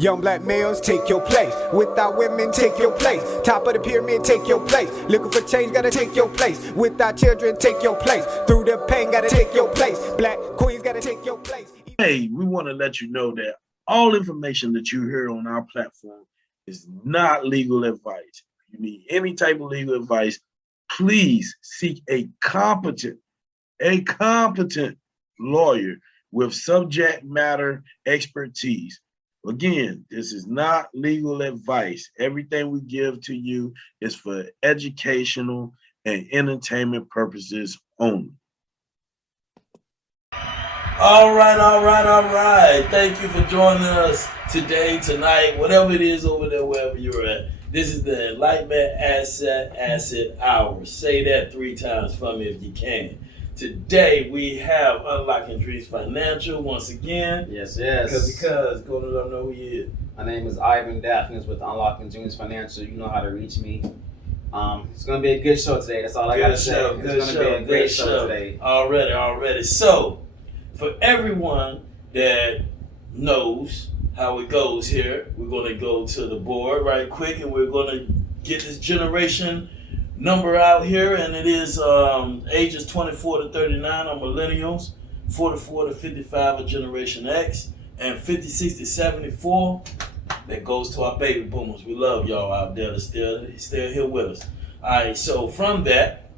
Young black males, take your place. Without women, take your place. Top of the pyramid, take your place. Looking for change, gotta take your place. Without children, take your place. Through the pain, gotta take your place. Black queens, gotta take your place. Hey, we want to let you know that all information that you hear on our platform is not legal advice. If you need any type of legal advice, please seek a competent lawyer with subject matter expertise. Again, this is not legal advice. Everything we give to you is for educational and entertainment purposes only. All right. Thank you for joining us today, tonight, whatever it is over there, wherever you're at. This is the Enlightenment Asset Hour. Say that 3 times for me if you can. Today we have Unlocking Dreams Financial once again. Yes. Because go to let them know who he is. My name is Ivan Daphnis with Unlocking Dreams Financial. You know how to reach me. It's gonna be a good show today. That's all I gotta say. It's gonna be a great show today. Already. So, for everyone that knows how it goes here, we're gonna go to the board right quick, and we're gonna get this generation number out here, and it is ages 24 to 39 are millennials, 44 to 55 are Generation X, and 56 to 74, that goes to our baby boomers. We love y'all out there that's still here with us. All right, so from that,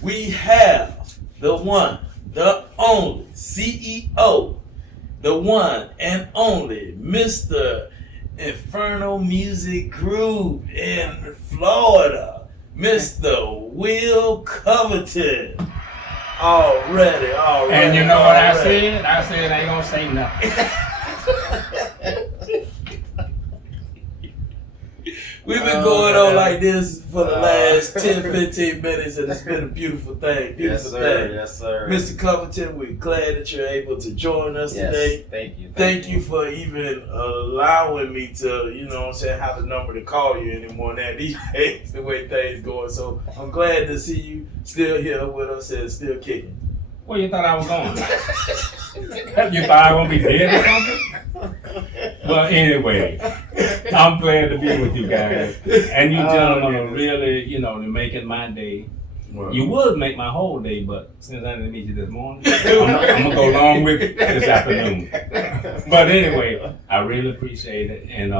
we have the one, the only CEO, the one and only Mr. Inferno Music Group in Florida, Mr. Will Covington. Already. And you know what I said? I said I ain't gonna say nothing. We've been going on like this for the last 10, 15 minutes, and it's been a beautiful thing. Yes, sir. Mr. Covington, we're glad that you're able to join us today. Thank you. Thank you for even allowing me to, have the number to call you anymore now these days, the way things going. So I'm glad to see you still here with us and still kicking. Where you thought I was going? You thought I was gonna be dead or something? Well, anyway, I'm glad to be with you guys. And you gentlemen are really, to make it my day. Well, you would make my whole day, but since I didn't meet you this morning, I'm gonna go along with it this afternoon. But anyway, I really appreciate it, and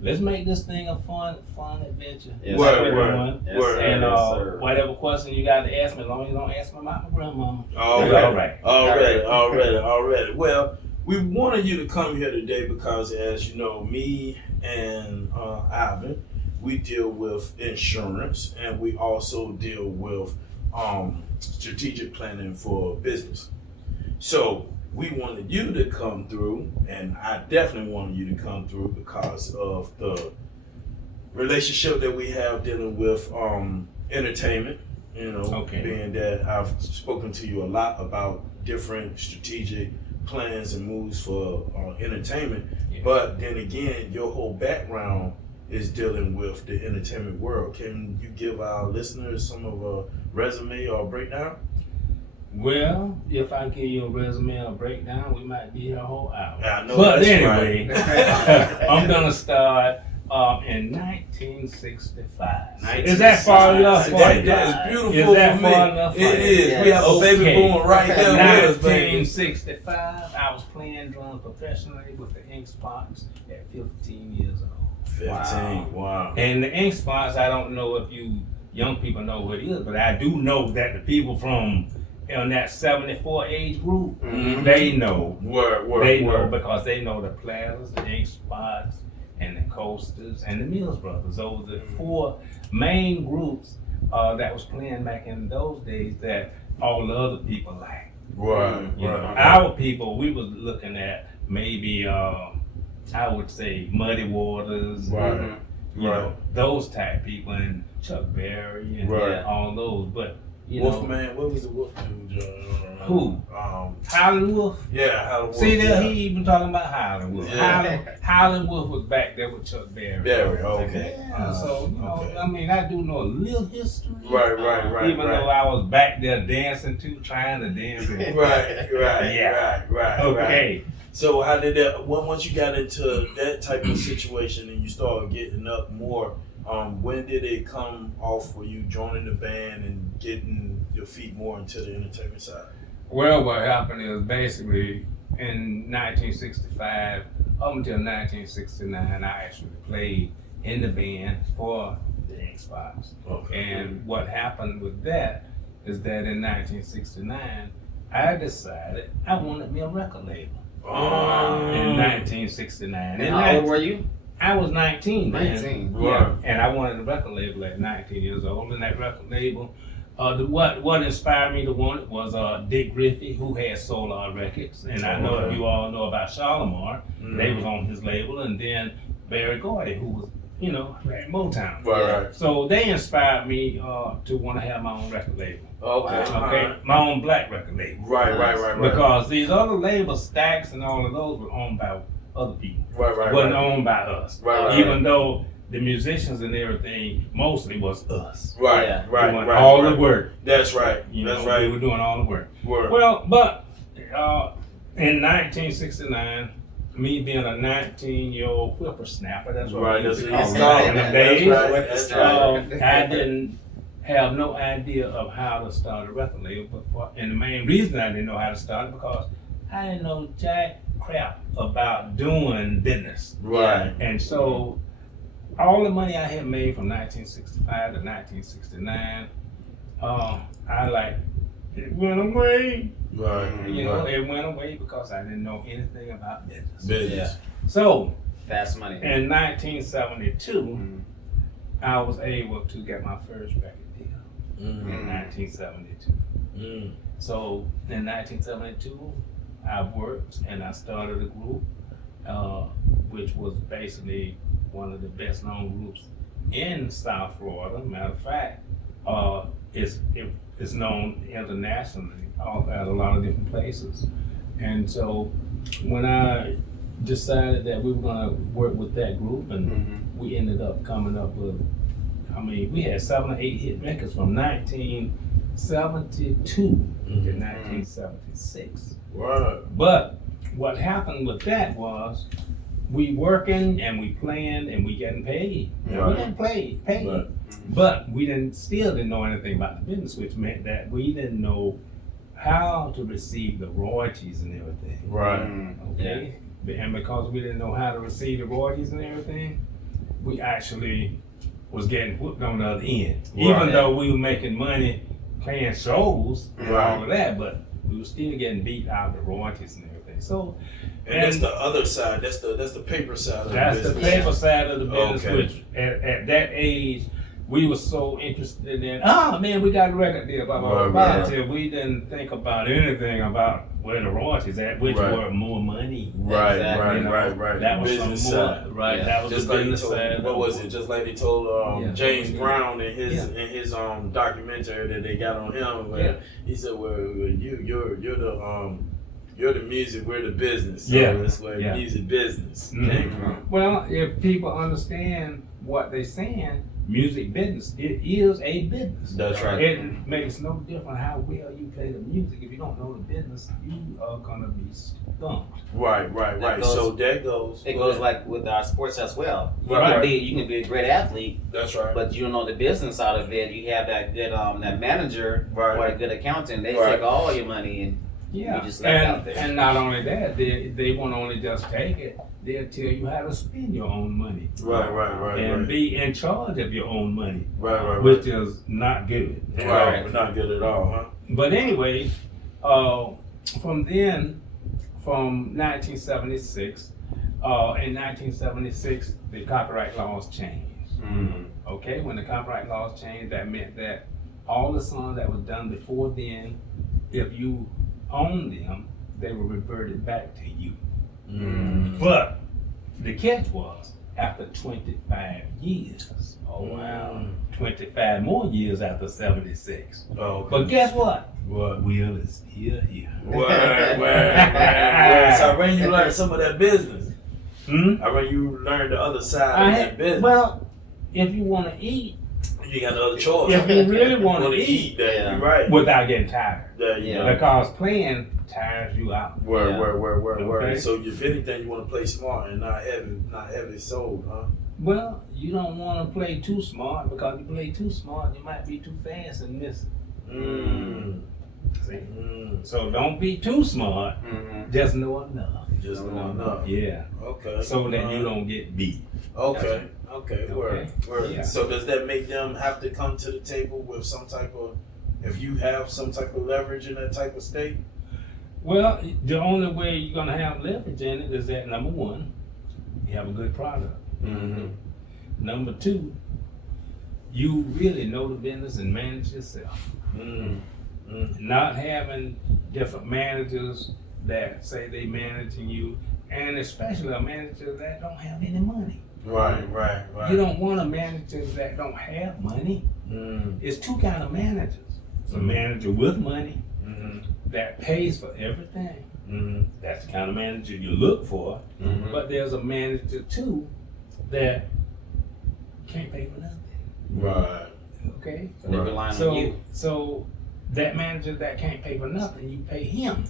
let's make this thing a fun adventure. Yes, word. And whatever question you got to ask me, as long as you don't ask me about my grandma. All right. Well, we wanted you to come here today because, as you know, me and Ivan, we deal with insurance, and we also deal with strategic planning for business. So we wanted you to come through, and I definitely wanted you to come through because of the relationship that we have dealing with entertainment. Being that I've spoken to you a lot about different strategic plans and moves for entertainment, but then again, your whole background is dealing with the entertainment world. Can you give our listeners some of a resume or a breakdown? Well, if I give you a resume or a breakdown, we might be here a whole hour. I know. But anyway, right. I'm gonna start in 1965. Is that far enough for you? That is beautiful. Is that for far me? enough for It you? is. Yes. We have a baby boomer right there with us, baby. 1965, I was playing drums professionally with the Ink Spots at 15 years old. 15, wow. And the Ink Spots, I don't know if you young people know what it is, but I do know that the people from that 74 age group, they know. They know because they know the Platters, the Ink Spots, and the Coasters, and the Mills Brothers. Those are the 4 main groups that was playing back in those days that all the other people liked. Right. Our people, we was looking at maybe I would say Muddy Waters, those type people, and Chuck Berry, and all those. But Wolfman, what was the Wolfman dude? Who? Howlin' Wolf? Yeah, Howlin' Wolf. See, there he even talking about Howlin' Wolf. Yeah. Howlin' Wolf was back there with Chuck Berry. Okay. Yeah, so, I mean, I do know a little history. Right. Even though I was back there dancing too, trying to dance. Right. Okay. So how did that, once you got into that type of situation and you started getting up more, when did it come off for you joining the band and getting your feet more into the entertainment side? Well, what happened is basically in 1965 up until 1969, I actually played in the band for the X-Files. Okay. And what happened with that is that in 1969, I decided I wanted me a record label. In 1969. And how old were you? I was 19 then. 19. Yeah, and I wanted a record label at 19 years old. And that record label, what inspired me to want it was Dick Griffey, who had Solar Records, and I know you all know about Shalimar. They was on his label, and then Barry Gordy, who was at Motown. Right. So they inspired me to want to have my own record label. Okay. My own black record label. Right. Because these other labels, Stax and all of those, were owned by other people. Right. Wasn't owned by us. Right. Even though the musicians and everything mostly was us. Right. Doing all the work. That's right. We were doing all the work. Word. Well, but in 1969, me being a 19-year-old whippersnapper, that's what Right. we That's used to what call it's me called. in them days. That's right. I didn't have no idea of how to start a record label, and the main reason I didn't know how to start it because I didn't know jack crap about doing business. Right. And so all the money I had made from 1965 to 1969, it went away. Right. It went away because I didn't know anything about business. Business. So Fast money. in 1972, I was able to get my first record deal in 1972. So in 1972, I worked and I started a group, which was basically one of the best known groups in South Florida. Matter of fact, it's known internationally at a lot of different places. And so when I decided that we were going to work with that group, and we ended up coming up with, we had 7 or 8 hit records from 1972 to 1976. Right. But what happened with that was we working and we playing and we getting paid. Right. We getting paid. Right. But we still didn't know anything about the business, which meant that we didn't know how to receive the royalties and everything. Right. Okay. And because we didn't know how to receive the royalties and everything, we actually was getting whooped on the other end. Right. Even though we were making money playing shows and Right. all of that, but we were still getting beat out of the royalties and everything. So And that's the other side. That's the paper side of the that's business. the paper side of the business, Okay. which at that age we were so interested in. Oh man, we got a record deal, blah blah blah. Right. Until we didn't think about anything about where the royalties at, which Right. were more money. Right. Exactly. Right. That was Business some more, side. right? Yeah. That was Just the like he business told, side. what was it? Just like they told James Yeah. Brown in his documentary that they got on him. Where he said, "Well, you're the music, we're the business. So Yeah. that's where Yeah. music business Mhm. came from." Well, if people understand what they're saying, music business, it is a business. That's right. It makes no difference how well you play the music. If you don't know the business, you are gonna be stumped. Right. goes- So that goes. It goes like with our sports as well. Right. You can be a great athlete, That's right. but you don't know the business out of it. You have that good that manager Right. or a good accountant. They Right. take all your money and Yeah, you just left out there. and not only that, they won't only just take it. They'll tell you how to spend your own money. Right. And be in charge of your own money, Right. which is not good. Right. Not good at all, huh? But anyway, from 1976, in 1976, the copyright laws changed. Okay, when the copyright laws changed, that meant that all the songs that was done before then, if you owned them, they were reverted back to you. But the catch was, after 25 years. Oh wow. 25 more years after 76. Oh, okay. But guess what? What? Will is still here. Word. So I reckon you learned some of that business. I reckon you learned the other side of that business. Well, if you want to eat, you got the other choice. if you really want to wanna eat, that, Yeah. you're right. without getting tired. There you Yeah. go. Because playing tires you out. Word. Okay. So if anything, you want to play smart and not heavy sold, huh? Well, you don't want to play too smart, because if you play too smart, you might be too fast and miss it. See? So don't be too smart. Just know enough. Just know enough. Yeah. Okay. So that you don't get beat. Okay. Word. Yeah. So does that make them have to come to the table with some type of, if you have some type of leverage in that type of state? Well, the only way you're gonna have leverage in it is that, number one, you have a good product. Number two, you really know the business and manage yourself. Not having different managers that say they managing you, and especially a manager that don't have any money. Right. You don't want a manager that don't have money. It's two kind of managers. It's a manager with money that pays for everything. That's the kind of manager you look for. But there's a manager too that can't pay for nothing. Right. Okay? So they rely on you. So that manager that can't pay for nothing, you pay him.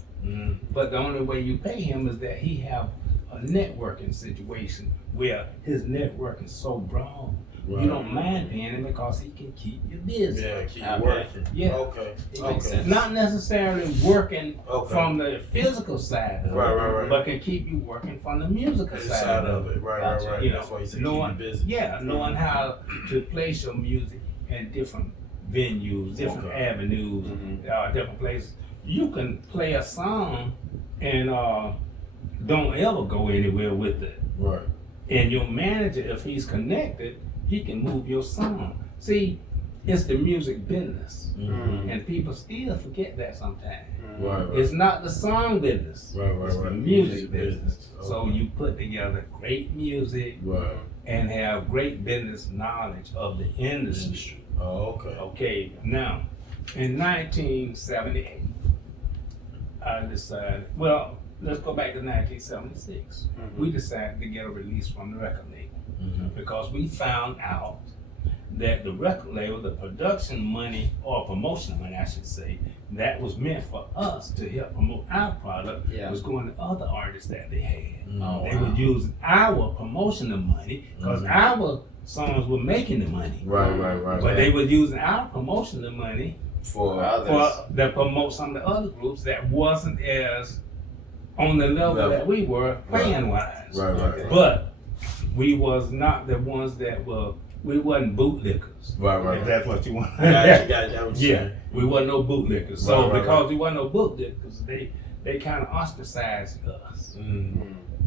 But the only way you pay him is that he have a networking situation where his network is so broad. You don't mind paying him because he can keep you busy. Yeah, keep Okay. working. Yeah. Okay. It makes sense. Not necessarily working Okay. from the physical side of Right. it, but can keep you working from the musical The side of it. Right. You know, That's why you said knowing, keep you busy. knowing how to place your music in different venues, different avenues, different places. You can play a song and don't ever go anywhere with it. Right. And your manager, if he's connected, he can move your song. See, it's the music business, and people still forget that sometimes. Right. It's not the song business. It's the Right. music business. Okay. So you put together great music Right. and have great business knowledge of the industry. Oh, okay. Okay, now, in 1978, I decided, well, let's go back to 1976. We decided to get a release from the record label because we found out that the record label, the production money, or promotion money, I should say, that was meant for us to help promote our product was going to other artists that they had. They would use our promotional money because our songs were making the money. Right. But they were using our promotional money for to promote some of the other groups that wasn't as on the level that we were playing wise. Right. But we was not the ones that we wasn't bootlickers. Right. If that's what you want. Got Yeah, we wasn't no bootlickers. So Right. because we wasn't no bootlickers, they kind of ostracized us.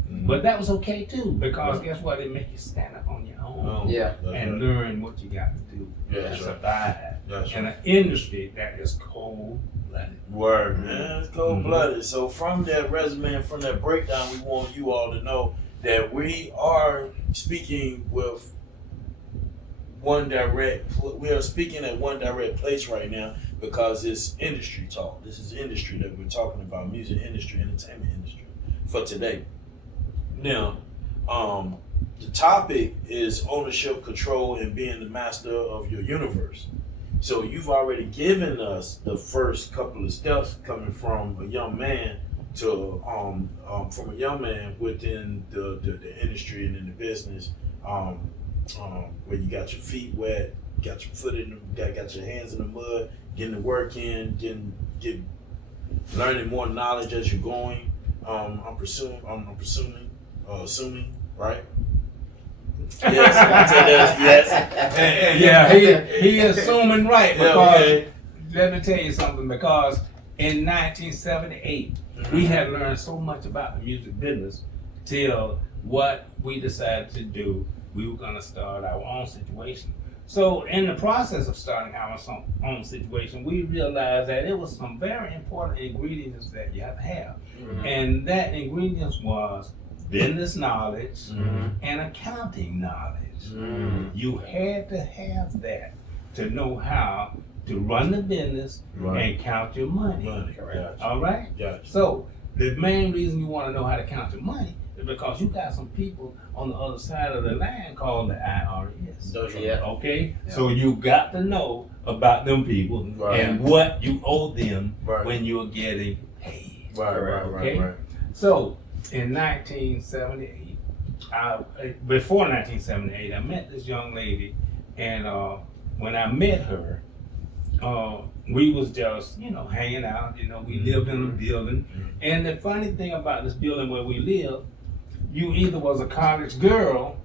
But that was okay too, because guess what? It make you stand up on your own and learn what you got to do to survive in an industry that is cold-blooded. Word, man. It's cold-blooded. So from that resume and from that breakdown, we want you all to know that we are speaking with we are speaking at one direct place right now because it's industry talk. This is industry that we're talking about, music industry, entertainment industry for today. Now, the topic is ownership, control, and being the master of your universe. So you've already given us the first couple of steps coming from a young man to from a young man within the industry and in the business, where you got your feet wet, got your foot in, got your hands in the mud, getting the work in, learning more knowledge as you're going. Assuming, right? Yes. He is assuming right because let me tell you something. Because in 1978, we had learned so much about the music business till what we decided to do. We were going to start our own situation. So in the process of starting our own situation, we realized that it was some very important ingredients that you have to have. And that ingredients was business knowledge and accounting knowledge. You had to have that to know how to run the business and count your money. Gotcha. All right? Gotcha. So the main reason you want to know how to count your money is because you got some people on the other side of the line called the IRS. That's right. Yeah. Okay? Yeah. So you got to know about them people and what you owe them when you're getting paid. Right. So in 1978, before 1978, I met this young lady, and when I met her, we was just, hanging out. We lived in a building, and the funny thing about this building where we lived, you either was a college girl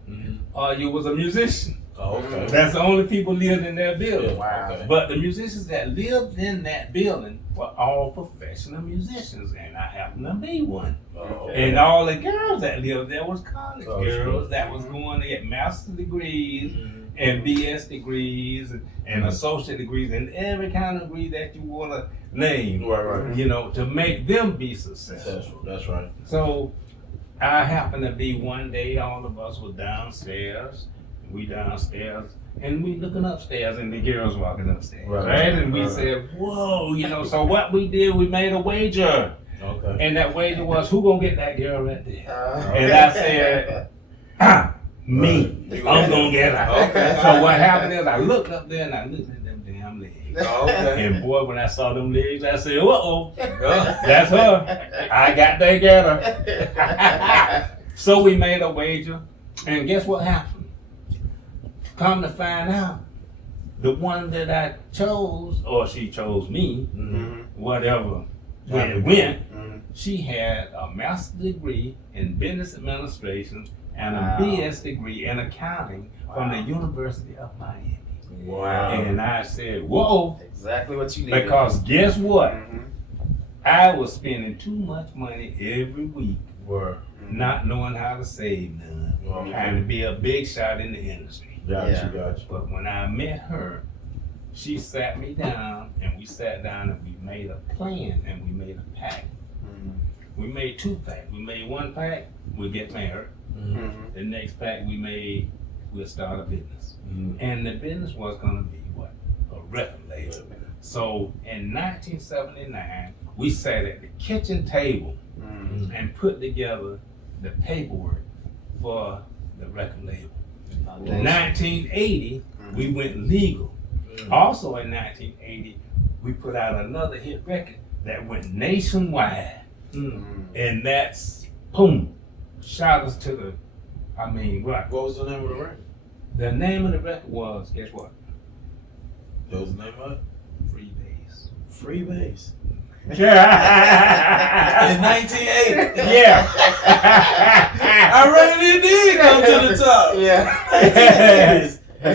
or you was a musician. Oh, okay. That's the only people lived in that building. Wow. Okay. But the musicians that lived in that building were all professional musicians, and I happened to be one. Okay. And all the girls that lived there was college girls that was going to get master's degrees and BS degrees and associate degrees and every kind of degree that you want to name, to make them be successful. That's right. So I happened to be one day, all of us were downstairs. We downstairs and we looking upstairs and the girls walking upstairs, right? And we said, whoa, so what we did, we made a wager. Okay. And that wager was, who gonna get that girl right there? And I said, me. I'm gonna get her. Okay. So what happened is I looked up there and I looked at them damn legs. Okay. And boy, when I saw them legs, I said, uh-oh, that's her. I got to get her. So we made a wager, and guess what happened? Come to find out, the one that I chose, or she chose me, whatever, when it went, she had a master's degree in business administration and a BS degree in accounting from the University of Miami. Wow. And I said, whoa. Exactly what you needed. Because guess what? I was spending too much money every week, not knowing how to save none, trying to be a big shot in the industry. Gotcha. But when I met her, she sat me down and we sat down and we made a plan and we made a pact. We made 2 packs. We made 1 pack, we'll get married. The next pack we made, we'll start a business. And the business was gonna be what? A record label. So in 1979, we sat at the kitchen table and put together the paperwork for the record label. In 1980, we went legal. Also in 1980, we put out another hit record that went nationwide. And that's, boom, shot us to the, what? What was the name of the record? The name of the record was, guess what? What was the name of it? Free Bass. Free Bass. Yeah. In 1980. Yeah. I really did come to the top. Yeah.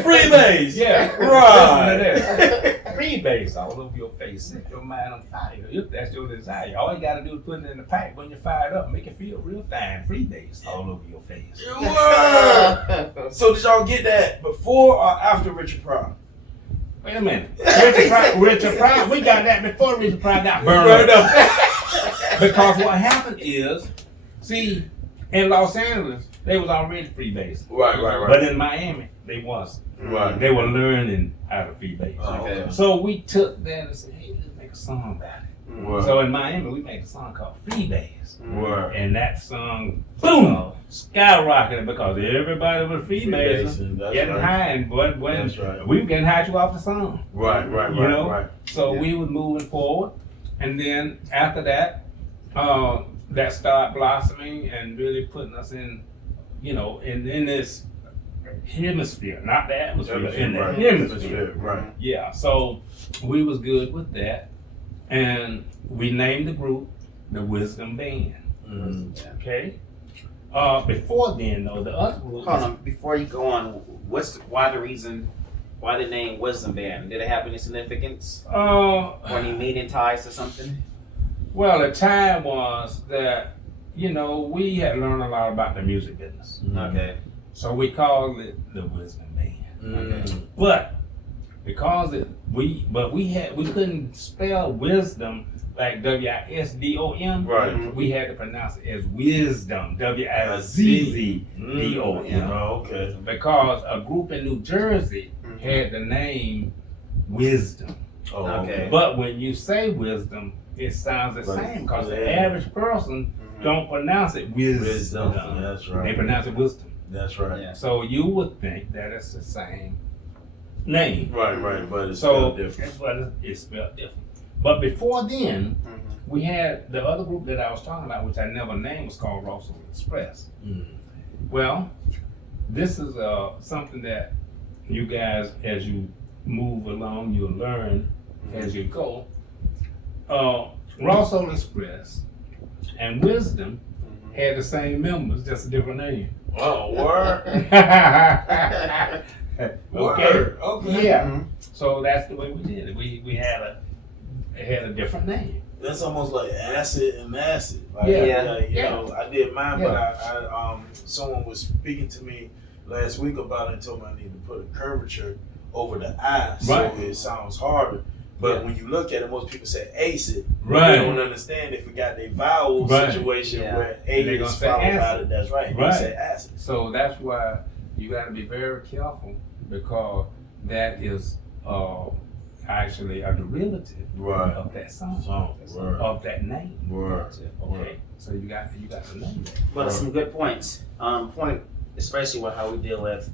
Free Bass. Yeah. Right. Free Bass all over your face. Set your mind on fire. If that's your desire. All you gotta do is put it in the pipe when you're fired up. Make it feel real fine. Free Bass all over your face. So did y'all get that before or after Richard Pryor? Wait a minute. Richard Pryor, we got that before Richard Pryor got burned up. Because what happened is, see, in Los Angeles, they was already free bass. Right. But in Miami, they wasn't. Right. They were learning how to free bass. Okay. So we took that and said, hey, let's make a song about it. Right. So in Miami, we made a song called Free Bass. Right. And that song, boom, skyrocketed because everybody was free bassing, getting high, and when we were getting high too off the song. Right. So we was moving forward, and then after that, that started blossoming and really putting us in, in this hemisphere, not the atmosphere, in the hemisphere. Right. Yeah. So we was good with that, and we named the group the Wisdom Band. Okay. Before then, though, the other group. Hold on, before you go on, why the name Wisdom Band? Did it have any significance? Or any meaning ties to something? Well, the time was that, we had learned a lot about the music business. Okay. So we called it the Wisdom Band. Okay. But because we couldn't spell wisdom like W-I-S-D-O-M. Right. We had to pronounce it as wisdom, W-I-Z-Z-D-O-M. Oh, okay. Because a group in New Jersey had the name Wisdom. Oh, Okay. But when you say wisdom, it sounds the same because the average person don't pronounce it wisdom. That's right. They pronounce it wisdom. That's right. Yeah. So you would think that it's the same name. Right, but it's spelled different. But it's spelled different. But before then, we had the other group that I was talking about, which I never named, was called Russell Express. Well, this is something that you guys, as you move along, you'll learn as you go. Russell Express and Wisdom had the same members, just a different name. Oh, word. Okay. Okay. Yeah. So that's the way we did it. We had a different name. That's almost like acid and acid. Like, Yeah. You know, I did mine, Yeah. but I someone was speaking to me last week about it and told me I need to put a curvature over the I, so Right. it sounds harder. But Yeah. when you look at it, most people say acid. Right. They don't understand if we got the vowel Right. situation Yeah. where A They're is gonna say followed by acid. it. That's right. Right. They say acid. So that's why you got to be very careful, because that is actually a derivative Right. of that song, Word. of that name. Word. Okay, so you got to know that. But some good points. Point, especially with how we deal with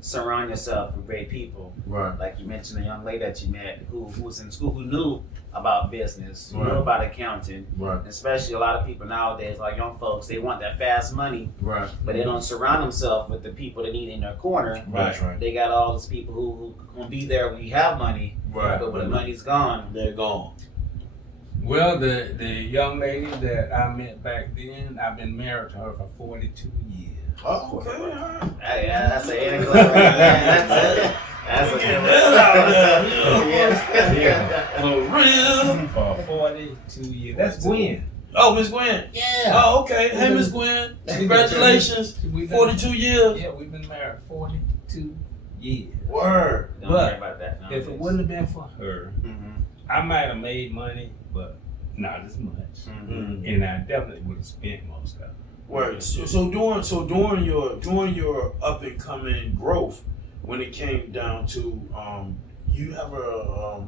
surround yourself with great people. Right. Like you mentioned, a young lady that you met who was in school, who knew about business, who Right. knew about accounting. Right. Especially a lot of people nowadays, like young folks, they want that fast money, Right. but they don't surround themselves with the people they need in their corner. That's right. They got all those people who gonna be there when you have money, Right. but when the money's gone, They're gone. Well, the young lady that I met back then, I've been married to her for 42 years. Oh, okay. All right. yeah, that's a Anna Glover. That's it. That's a Get that out there. Yeah. For real. For 42 years. That's Gwen. Oh, Miss Gwen. Yeah. Oh, okay. Hey, Miss Gwen. Congratulations. We've been- 42 years. Yeah, we've been married 42 years. Word. Don't But worry about that. If it wouldn't have been for her, Mm-hmm. I might have made money, but not as much. Mm. And I definitely would have spent most of it. Word. So during your up and coming growth, when it came down to you have a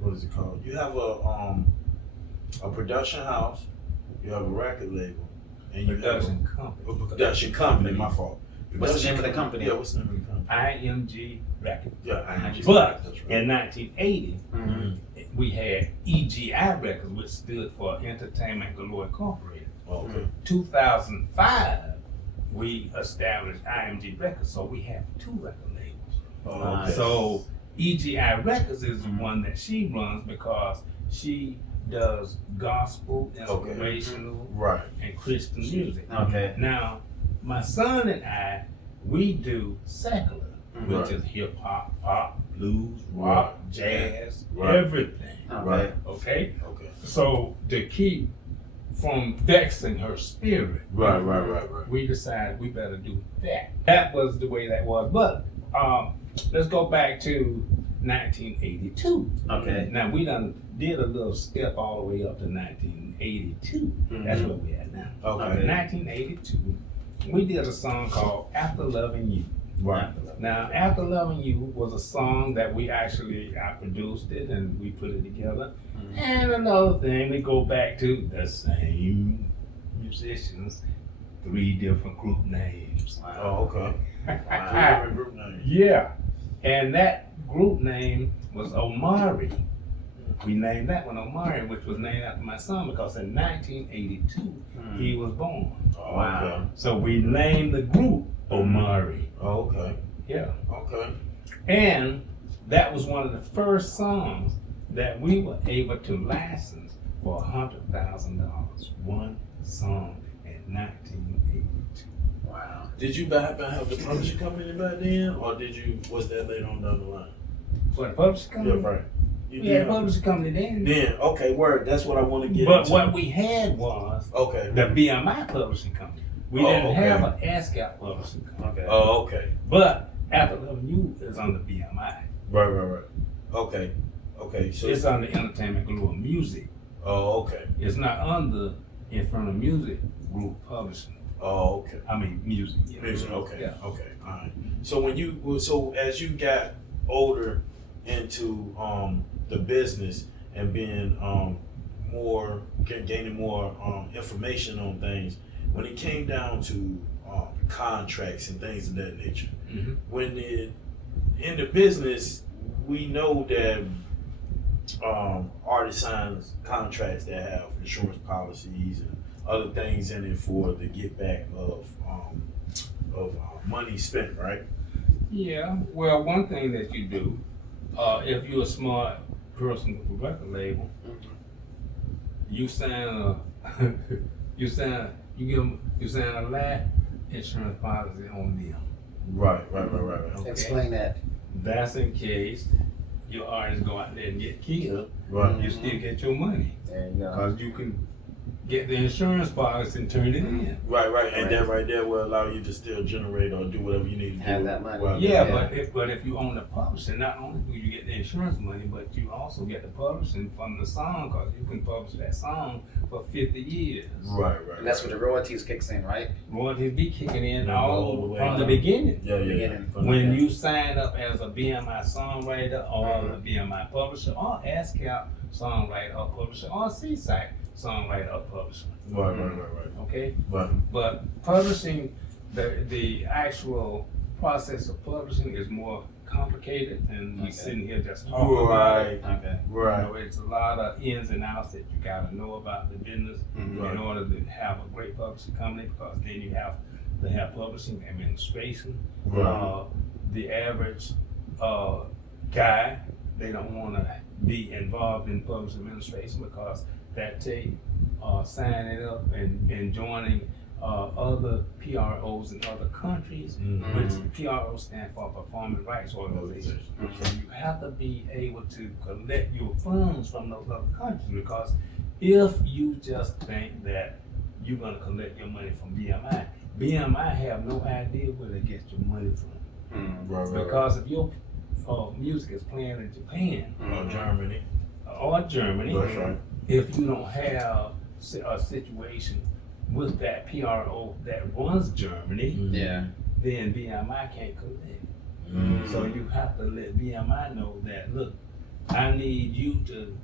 what is it called? You have a production house, you have a record label, and you Production have company. a production company. My fault. What's the name of the company? Yeah, what's the name of the company? IMG Records. Yeah, IMG. But That's right. in 1980, Mm-hmm. we had E.A.H Records, which stood for Entertainment Galore Incorporated. Okay. 2005, we established IMG Records, so we have two record labels. Oh, okay. So E.A.H Records is the one that she runs because she does gospel, inspirational, Right. and Christian music. Okay. Now, my son and I, we do secular, which Right. is hip hop, pop, blues, rock, jazz, Right. everything. Okay. Okay? Okay. So to keep from vexing her spirit, Right. we decided we better do that. That was the way that was. But let's go back to 1982. Okay. Now we did a little step all the way up to 1982. That's where we at now. Okay. In 1982, we did a song called After Loving You. Right. Now, After Loving You was a song that I produced it and we put it together. And another thing, we go back to the same musicians, 3 different group names. Oh, okay. Different group name. Yeah, and that group name was Omari. We named that one Omari, which was named after my son because in 1982 he was born. Oh, Wow. okay. So we named the group Omari. Oh, okay. Yeah, Okay. and that was one of the first songs that we were able to license for $100,000. One song in 1982. Wow. Did you happen to have the publishing company back then, or was that later on down the line? For the publishing company? Yeah, right. You We had a did. publishing company then. Then, okay, word. That's what I want to get But into. what we had was Okay. the BMI Publishing Company. We Oh, didn't okay. have an A.I.C.I.D publishing company. Okay. Oh, okay. But After 11 U is under BMI. Right. Okay. So It's under Entertainment Group of Music. Oh, okay. It's not under Infernal Music Group Publishing. Oh, okay. I mean, music. Yeah. Music. Okay. Yeah. Okay. All right. So as you got older into the business and being gaining more information on things, when it came down to contracts and things of that nature, in the business, we know that artists signs contracts that have insurance policies and other things in it for the get back of money spent, right? Yeah. Well, one thing that you do, if you're a smart person with a record label, you sign you sign a life insurance policy on them. Right. Okay. Explain that. That's in case your artists go out there and get killed. Right. You still get your money. There you go. Because you can get the insurance policy and turn it in. Right. And that right there will allow you to still generate or do whatever you need to Have do. that money. Well, Yeah, but if you own the publishing, not only do you get the insurance money, but you also get the publishing from the song, because you can publish that song for 50 years. Right. And that's where the royalties kicks in, right? Royalties be kicking in Yeah, all the way from the down. beginning. Yeah. Beginning. When you sign up as a BMI songwriter or a BMI publisher or ASCAP songwriter or publisher or C-Site songwriter or publisher. Right. Okay? Right. But publishing, the actual process of publishing is more complicated than we sitting here just talking about it. Okay. You know, it's a lot of ins and outs that you gotta know about the business in order to have a great publishing company, because then you have to have publishing administration. Right. The average guy, they don't wanna be involved in publishing administration because that take signing up and joining other PROs in other countries, which PRO stand for Performing Rights Organization. So you have to be able to collect your funds from those other countries, because if you just think that you're gonna collect your money from BMI have no idea where they get your money from. Because if your music is playing in Japan or Germany, That's right. if you don't have a situation with that PRO that runs Germany, then BMI can't collect. So you have to let BMI know that, look, I need you to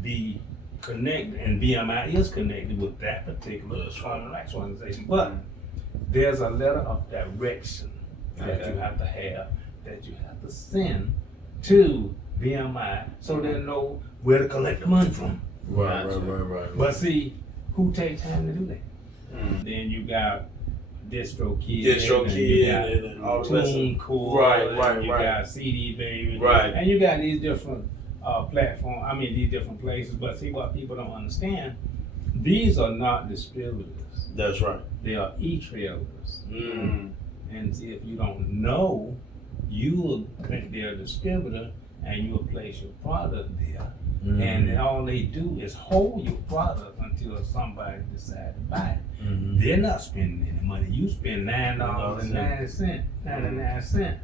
be connected, and BMI is connected with that particular performing rights organization. But there's a letter of direction that you have to have, that you have to send to BMI so they know where to collect the money from. Right. But see, who takes time to do that? Then you got DistroKid, and all the rest of them. TuneCore, you Right. got CD Baby, Right. and you got these different platforms. I mean, these different places. But see, what people don't understand, these are not distributors. That's right. They are e-trailers. And see, if you don't know, you will think they're a distributor, and you will place your product there. And all they do is hold your product until somebody decides to buy it. They're not spending any money. You spend $9.99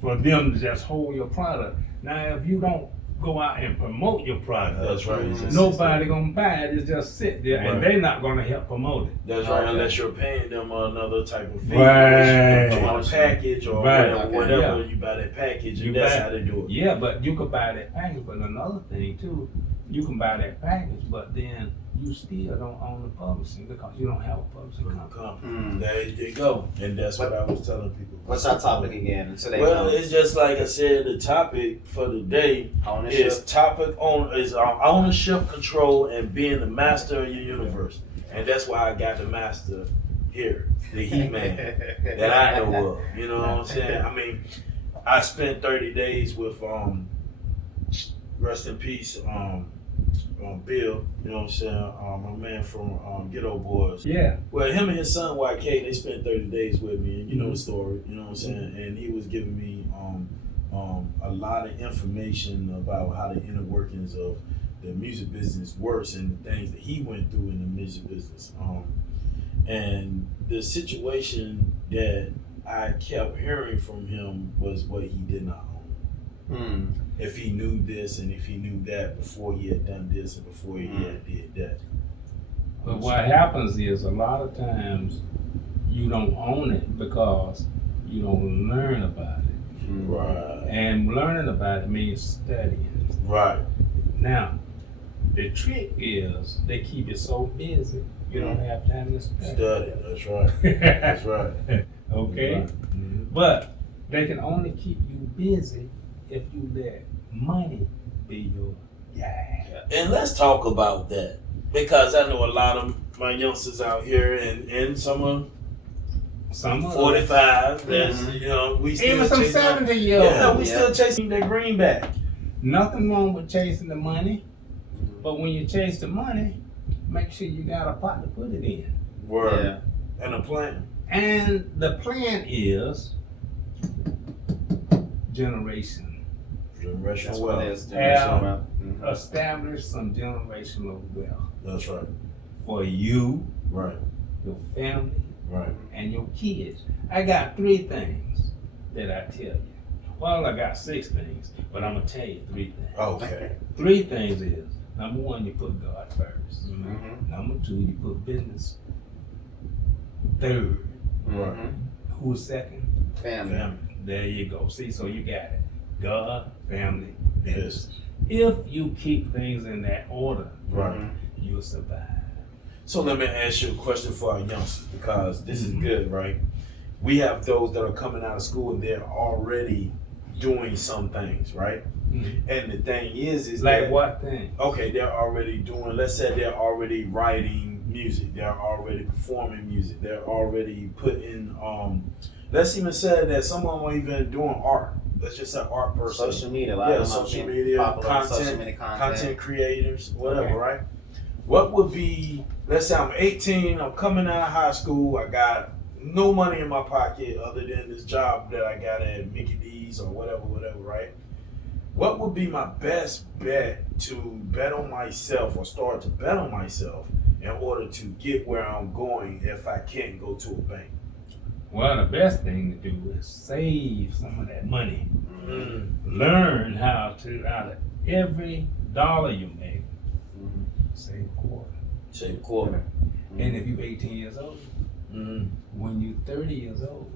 for them to just hold your product. Now, if you don't go out and promote your product, That's right. nobody gonna buy it. It's just sit there, and they're not gonna help promote it. That's right, unless you're paying them another type of fee, Right. which you want a package or whatever you buy that package, and that's how they do it. Yeah, but you could buy that package. But another thing too, you can buy that package, but then you still don't own the publishing because you don't have a publishing company. There you go, and that's what I was telling people. What's our topic again? Well, it's just like I said. The topic for the day is ownership, control, and being the master of your universe. And that's why I got the master here, the He-Man that I know of. You know what I'm saying? I mean, I spent 30 days with rest in peace, Bill. You know what I'm saying? My man from Ghetto Boys. Yeah. Well, him and his son YK, they spent 30 days with me, and you know the story. You know what I'm saying? And he was giving me a lot of information about how the inner workings of the music business works and the things that he went through in the music business. And the situation that I kept hearing from him was what he did not own. If he knew this and if he knew that before he had done this and before he had did that. But what happens is a lot of times you don't own it because you don't learn about it. Right. And learning about it means studying. Right. Now, the trick is they keep you so busy you don't have time to study. That's right. That's right. Okay? That's right. But they can only keep you busy if you let money be your guide. And let's talk about that because I know a lot of my youngsters out here and some of Some of 45. That's you know we still even some chasing 70-year-olds. Yeah, we still chasing that greenback. Nothing wrong with chasing the money, but when you chase the money, make sure you got a pot to put it in. Word. And a plan. And the plan is generational Generational That's what wealth. it is. Generational wealth. establish some generational wealth That's right. for you, Right. your family, Right. and your kids. I got 3 things that I tell you. Well, I got 6 things, but I'm gonna tell you 3 things. Okay. 3 things is, number 1, you put God first. Mm-hmm. Number 2, you put business third. Right. Who's second? Family. Family. There you go. See, so you got it. God, family, business. Yes. If you keep things in that order, Right. you'll survive. So let me ask you a question for our youngsters because this is good, right? We have those that are coming out of school and they're already doing some things, right? Mhm. And the thing is Like that, what thing? okay, they're already doing, let's say they're already writing music, they're already performing music, they're already putting, let's even say that some of them are even doing art. Let's just say art person. Social media, a lot of them are social being media, popular on social media content creators, whatever, Okay. right? What would be, let's say I'm 18, I'm coming out of high school, I got no money in my pocket other than this job that I got at Mickey D's or whatever, right? What would be my best bet to bet on myself or start to bet on myself in order to get where I'm going if I can't go to a bank? Well, the best thing to do is save some of that money. Mm-hmm. Learn how to, out of every dollar you make, save a quarter. Say quarter. And if you're 18 years old, Mm-hmm. when you're 30 years old,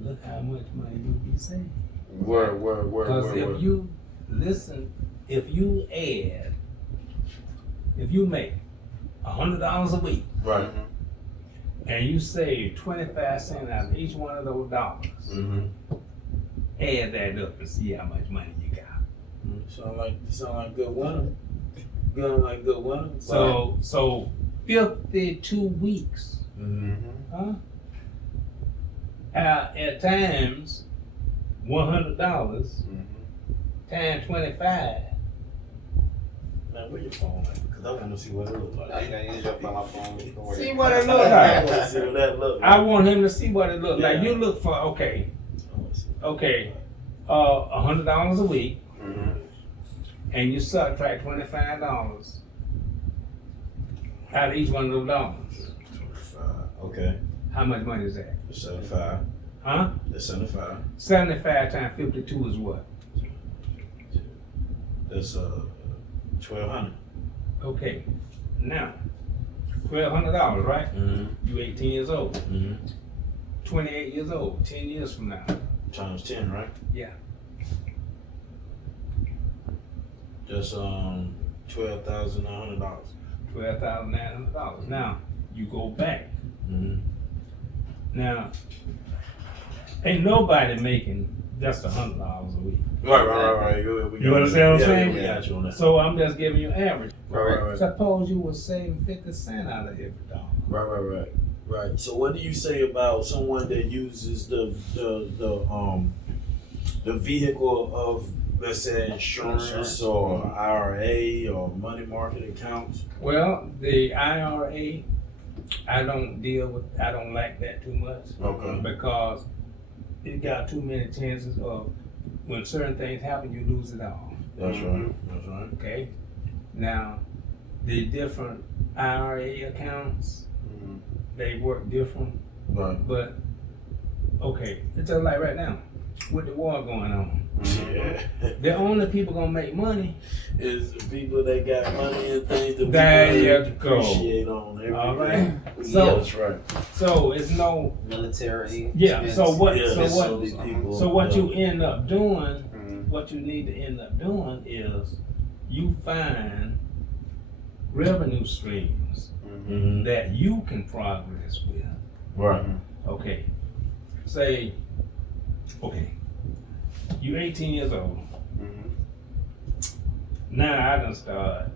look how much money you'll be saving. Word. Because if you listen, if you make $100 a week Right. and you save 25 cents out of each one of those dollars, Mm-hmm. add that up and see how much money you got. Sound like good winner. Good winner. So 52 weeks, huh? At times, $100 times 25. Man, where your phone at? Because I want to see what it looks Now you like. gotta use your phone. See what it look I like. want to see what that look like. I want him to see what it look like. Yeah. You look for okay, I wanna see. $100 a week, Mm-hmm. and you subtract $25 out of each one of those dollars. 25. Okay. How much money is that? 75. Huh? That's 75. 75 times 52 is what? That's 1,200. Okay. Now, $1,200, right? Mm-hmm. You 18 years old. Mm-hmm. 28 years old. 10 years from now. Times 10, right? Yeah. That's $12,900. $12,900. Now, you go back. Mm-hmm. Now, ain't nobody making just $100 a week. Right. You understand what I'm saying? We got you on that. So I'm just giving you average. Right. Suppose you were saving 50 cents out of every dollar. Right. So what do you say about someone that uses the vehicle of, let's say, insurance or IRA or money market accounts? Well, the IRA, I don't like that too much. Okay. Because it got too many chances of when certain things happen, you lose it all. That's right. Okay? Now, the different IRA accounts, they work different, Right. but okay, it's just like right now with the war going on. Yeah. The only people gonna make money Is people that got money and things that we There really you go. appreciate on every All day. right. Yeah, So- that's right. So it's no Military. yeah. expense. So what? Yeah, so there's what? so many people, So what yeah. you end up doing? Mhm. What you need to end up doing is you find revenue streams Mhm. that you can progress with. Right. Okay. Say, okay, you 18 years old. Mhm. Now I done start,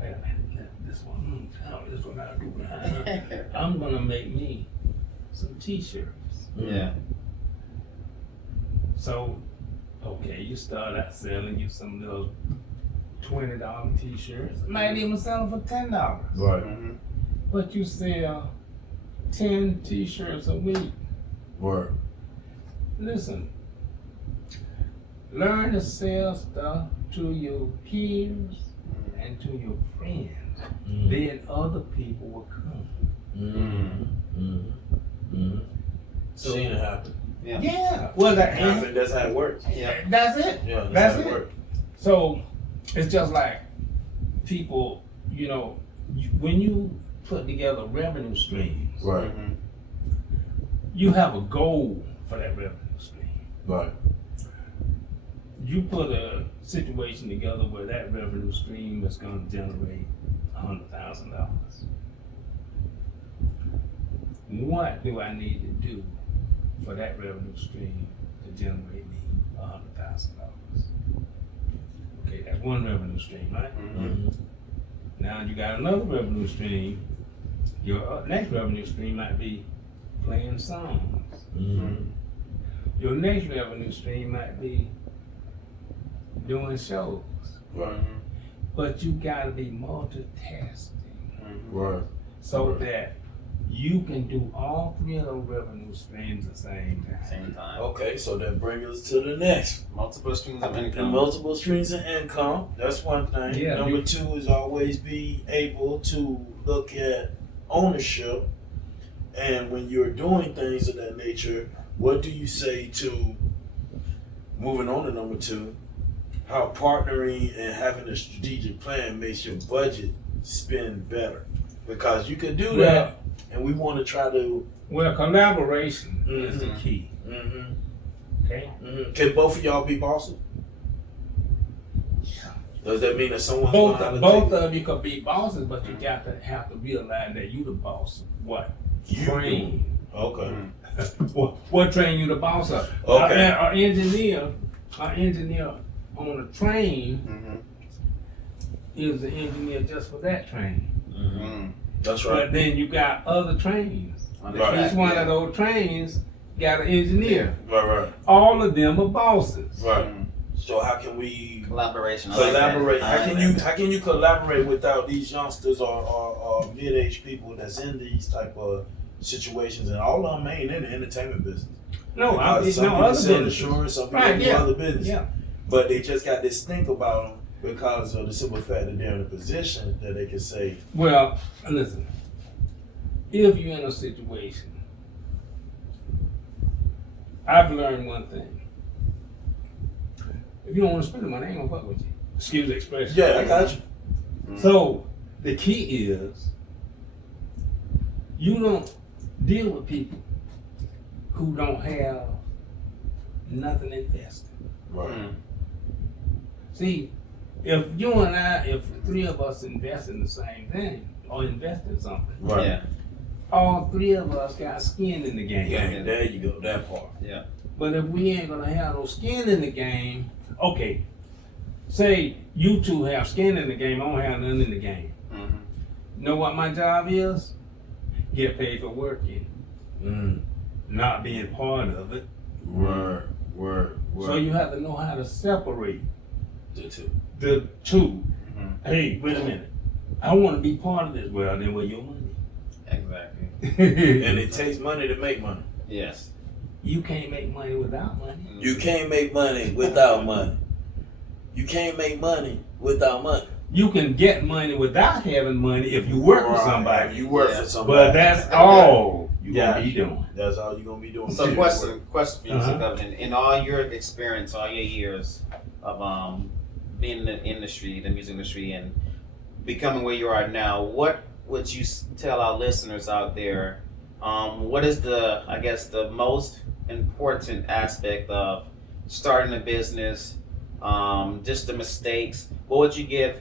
wait a minute, this one, this one I do. I'm gonna make me some t-shirts. Yeah. So, okay, you start out selling you some of those $20 t-shirts. Might even sell them for $10. Right. Mhm. But you sell 10 t-shirts a week. Right. Listen, learn to sell stuff to your peers and to your friends. Mm. Then other people will come. So- Seen it happen. Yeah. Yeah, well, that Happen. That's how it works. Yeah. that's it. Yeah, That's how it. it works. So it's just like people, when you put together revenue streams, Right. Mhm. you have a goal for that revenue stream. Right. You put a situation together where that revenue stream is going to generate $100,000. What do I need to do for that revenue stream to generate me $100,000? Okay, that's one revenue stream, right? Mhm. Now you got another revenue stream. Your next revenue stream might be playing songs. Your next revenue stream might be doing shows. Right. But you gotta be multitasking Mhm. Right. so Right. that you can do all three of those revenue streams at the same time. Same time. Okay, so that brings us to the next. Multiple streams of The income. multiple streams of income. That's one thing. Yeah, Number two is always be able to look at ownership. And when you're doing things of that nature, what do you say to, moving on to number two, how partnering and having a strategic plan makes your budget spend better? Because you can do that, and we want to try to. Well, collaboration is the Mhm. key. Okay. Can both of y'all be bosses? Yeah. Does that mean that someone's Both gonna have to both take of you could be bosses, but you got to have to realize that you the boss. What? You Train. Okay. What train you the boss of? Okay. Our engineer on a train Mhm. is the engineer just for that train. Mhm. That's right. But then you got other trains. On the Right. track, Each one yeah. of those trains got an engineer. Right. All of them are bosses. Right. Mhm. So how can we Collaboration. I like that. collaborate? I like that. How can you collaborate without these youngsters or mid-age people that's in these type of situations, and all of them ain't in the entertainment business. No, Because some people other sell business. insurance, some people Right, do yeah. other business. Yeah. But they just got this think about them because of the simple fact that they're in a position that they can say, Well, listen. If you're in a situation, I've learned one thing. If you don't want to spend the money, I ain't gonna fuck with you. Excuse the expression. yeah, I got you. So the key is you don't deal with people who don't have nothing invested. Right. Mhm. See, if you and I, if the three of us invest in the same thing or invest in something, Right. Yeah. all three of us got skin in the game. Yeah, there you go, that part. But if we ain't gonna have no skin in the game, okay, say you two have skin in the game, I don't have none in the game. Mhm. Know what my job is? Get paid for working, not being part of it. Word. So you have to know how to separate The two. the two. Mhm. Hey, wait a minute. I want to be part of this. Well, then where your money? Exactly. And it takes money to make money. Yes. You can't make money without money. You can't make money without money. You can't make money without money. You can get money without having money if you work for somebody. You work Yeah. for somebody. But that's all you're gonna be doing. That's all you're gonna be doing. So question for you, Mr. Covington. In all your experience, all your years of being in the industry, the music industry, and becoming where you are now, what would you tell our listeners out there? What is the most important aspect of starting a business? Just the mistakes. What would you give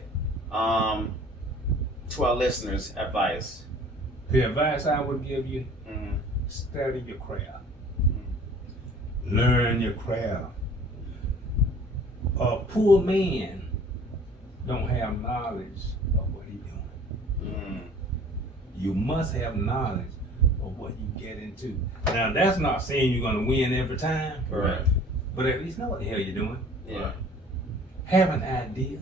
to our listeners advice? The advice I would give you: study your craft, learn your craft. A poor man don't have knowledge of what he's doing. You must have knowledge of what you get into. Now, that's not saying you're going to win every time, Correct. but at least know what the hell you're doing. Yeah. Have an idea.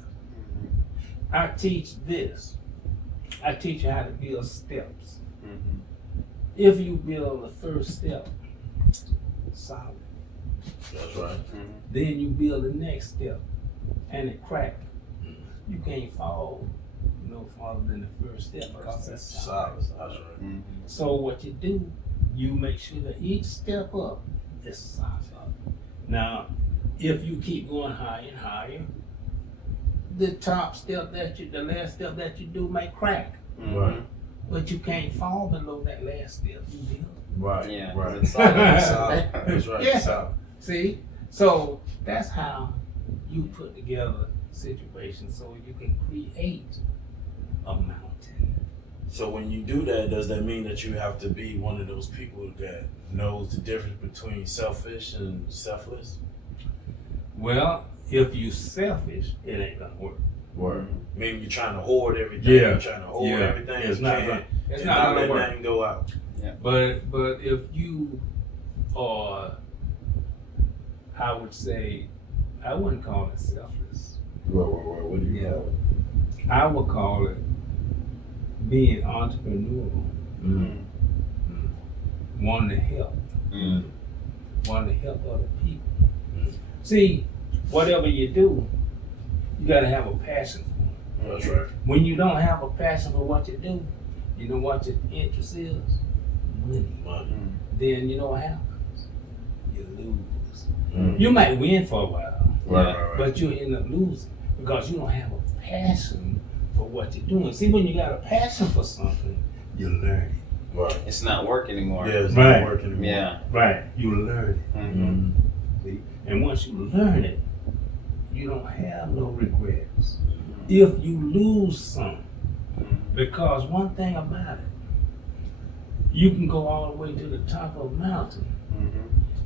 I teach this. I teach you how to build steps. If you build the first step solid, That's right. then you build the next step and it crack. You can't fall no farther than the first step because that's solid. That's right. So what you do, you make sure that each step up is solid. Now, if you keep going higher and higher, the last step that you do may crack. Right. But you can't fall below that last step you build. Right. Yeah. Right. It's solid. Solid. That's right. Yeah. Solid. See? So that's how you put together situations so you can create a mountain. So when you do that, does that mean that you have to be one of those people that knows the difference between selfish and selfless? Well, if you selfish, it ain't gonna work. Word. Maybe you're trying to hoard everything. Yeah. You're trying to hoard everything. It's you not can't, gonna, it's and not not gonna let work. nothing go out. But if you are, I would say, I wouldn't call it selfless. What do you call it? I would call it being entrepreneurial. Wanting to help. Wanting to help other people. See, whatever you do, you gotta have a passion for it. That's right. When you don't have a passion for what you do, you know what your interest is? Money. Then you know what happens? You lose. You might win for a while, Right. but you end up losing because you don't have a passion for what you're doing. See, when you got a passion for something, you learn it. Right. It's not work anymore. Yeah, it's Right. not working anymore. Yeah. Right. You learn it. See? And once you learn it, you don't have no regrets. If you lose some, because one thing about it, you can go all the way to the top of a mountain,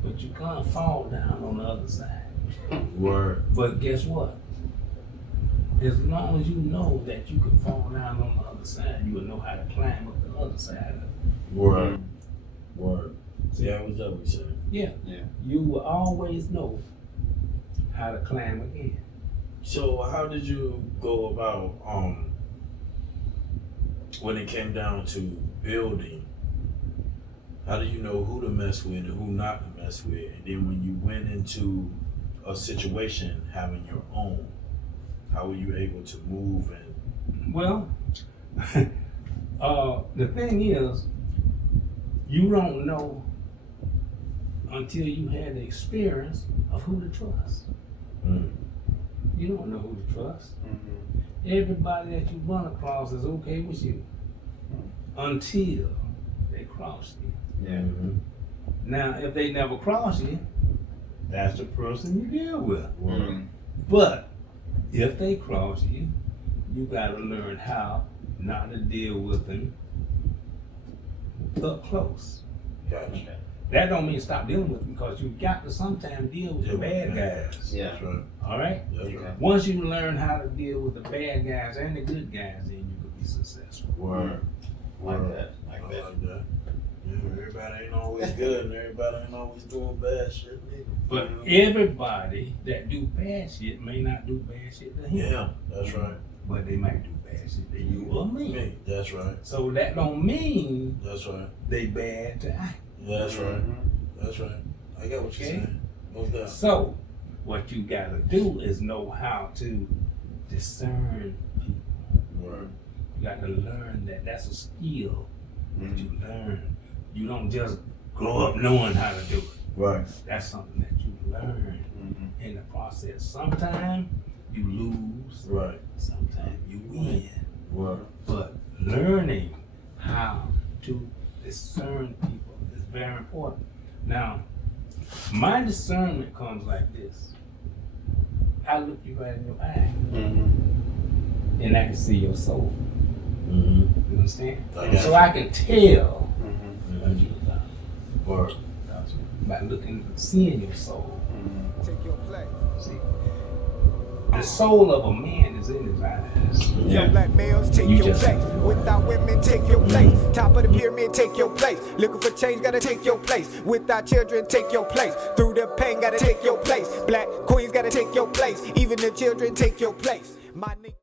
but you can't fall down on the other side. Word. But guess what? As long as you know that you can fall down on the other side, you will know how to climb up the other side of it. Word. Word. See, that was what we said. Yeah. You will always know how to climb again. So how did you go about when it came down to building? How do you know who to mess with and who not to mess with? And then when you went into a situation having your own, how were you able to move and? Well, the thing is, you don't know until you had the experience of who to trust. You don't know who to trust. Everybody that you run across is okay with you until they cross you. Now, if they never cross you, that's the person you deal with. But if they cross you, you gotta learn how not to deal with them up close. Gotcha. That don't mean stop dealing with them, because you got to sometimes deal with the bad guys. Yeah. That's right. All right? That's right. Once you learn how to deal with the bad guys and the good guys, then you could be successful. Word. Like Word. that. I like that. Yeah, everybody ain't always good and everybody ain't always doing bad shit neither. But everybody that do bad shit may not do bad shit to him. Yeah, that's right. But they might do bad shit to you or me. Me, that's right. So that don't mean That's right. they bad to I. That's right. That's right. I got what you're Okay. saying. What's that? So what you gotta do is know how to discern people. Word. You got to learn that. That's a skill that you learn. You don't just grow up knowing how to do it. Right. That's something that you learn in the process. Sometimes you lose. Right. Sometimes you win. Right. But learning how to discern people is very important. Now, my discernment comes like this. I look you right in your eye, and I can see your soul. You understand? So I can tell what you about. Or By seeing your soul. Take your place. See, the soul of a man is in his eyes. Young black males, take You your just- place. Without women, take your place. Top of the pyramid, take your place. Looking for change, gotta take your place. Without children, take your place. Through the pain, gotta take your place. Black queens, gotta take your place. Even the children, take your place. My nigga.